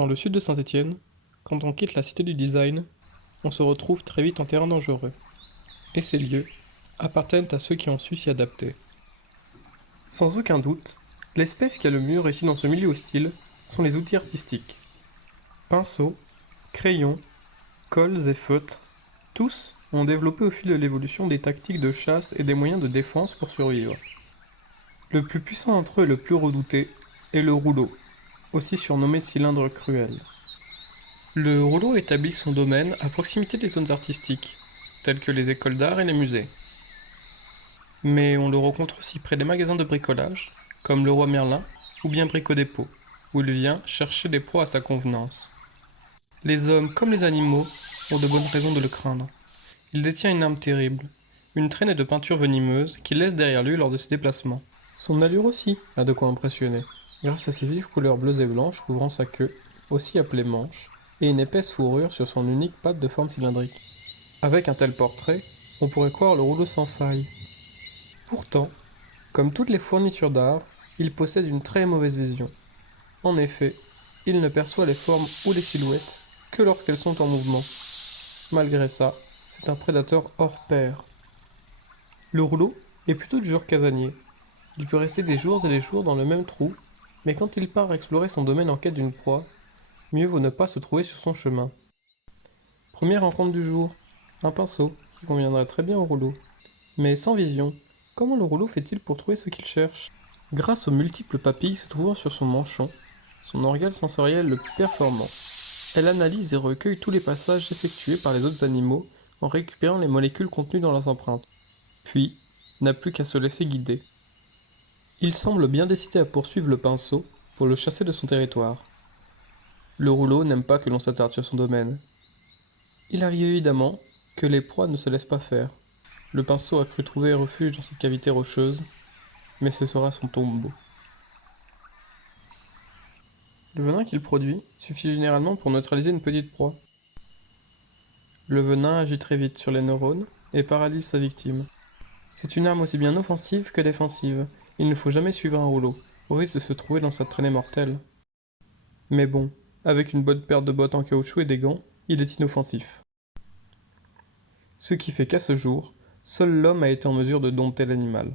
Dans le sud de Saint-Étienne, quand on quitte la cité du design, on se retrouve très vite en terrain dangereux. Et ces lieux appartiennent à ceux qui ont su s'y adapter. Sans aucun doute, l'espèce qui a le mieux réussi dans ce milieu hostile sont les outils artistiques. Pinceaux, crayons, cols et feutres, tous ont développé au fil de l'évolution des tactiques de chasse et des moyens de défense pour survivre. Le plus puissant d'entre eux et le plus redouté est le rouleau, aussi surnommé cylindre cruel. Le rouleau établit son domaine à proximité des zones artistiques, telles que les écoles d'art et les musées. Mais on le rencontre aussi près des magasins de bricolage, comme Leroy Merlin ou bien Brico Dépôt, où il vient chercher des proies à sa convenance. Les hommes comme les animaux ont de bonnes raisons de le craindre. Il détient une arme terrible, une traînée de peinture venimeuse qu'il laisse derrière lui lors de ses déplacements. Son allure aussi a de quoi impressionner, grâce à ses vives couleurs bleues et blanches couvrant sa queue, aussi appelée manche, et une épaisse fourrure sur son unique patte de forme cylindrique. Avec un tel portrait, on pourrait croire le rouleau sans faille. Pourtant, comme toutes les fournitures d'art, il possède une très mauvaise vision. En effet, il ne perçoit les formes ou les silhouettes que lorsqu'elles sont en mouvement. Malgré ça, c'est un prédateur hors pair. Le rouleau est plutôt du genre casanier. Il peut rester des jours et des jours dans le même trou, mais quand il part explorer son domaine en quête d'une proie, mieux vaut ne pas se trouver sur son chemin. Première rencontre du jour, un pinceau qui conviendrait très bien au rouleau. Mais sans vision, comment le rouleau fait-il pour trouver ce qu'il cherche? Grâce aux multiples papilles se trouvant sur son manchon, son organe sensoriel le plus performant, elle analyse et recueille tous les passages effectués par les autres animaux en récupérant les molécules contenues dans leurs empreintes. Puis, n'a plus qu'à se laisser guider. Il semble bien décidé à poursuivre le pinceau pour le chasser de son territoire. Le rouleau n'aime pas que l'on s'attarde sur son domaine. Il arrive évidemment que les proies ne se laissent pas faire. Le pinceau a cru trouver refuge dans cette cavité rocheuse, mais ce sera son tombeau. Le venin qu'il produit suffit généralement pour neutraliser une petite proie. Le venin agit très vite sur les neurones et paralyse sa victime. C'est une arme aussi bien offensive que défensive. Il ne faut jamais suivre un rouleau, au risque de se trouver dans sa traînée mortelle. Mais bon, avec une bonne paire de bottes en caoutchouc et des gants, il est inoffensif. Ce qui fait qu'à ce jour, seul l'homme a été en mesure de dompter l'animal.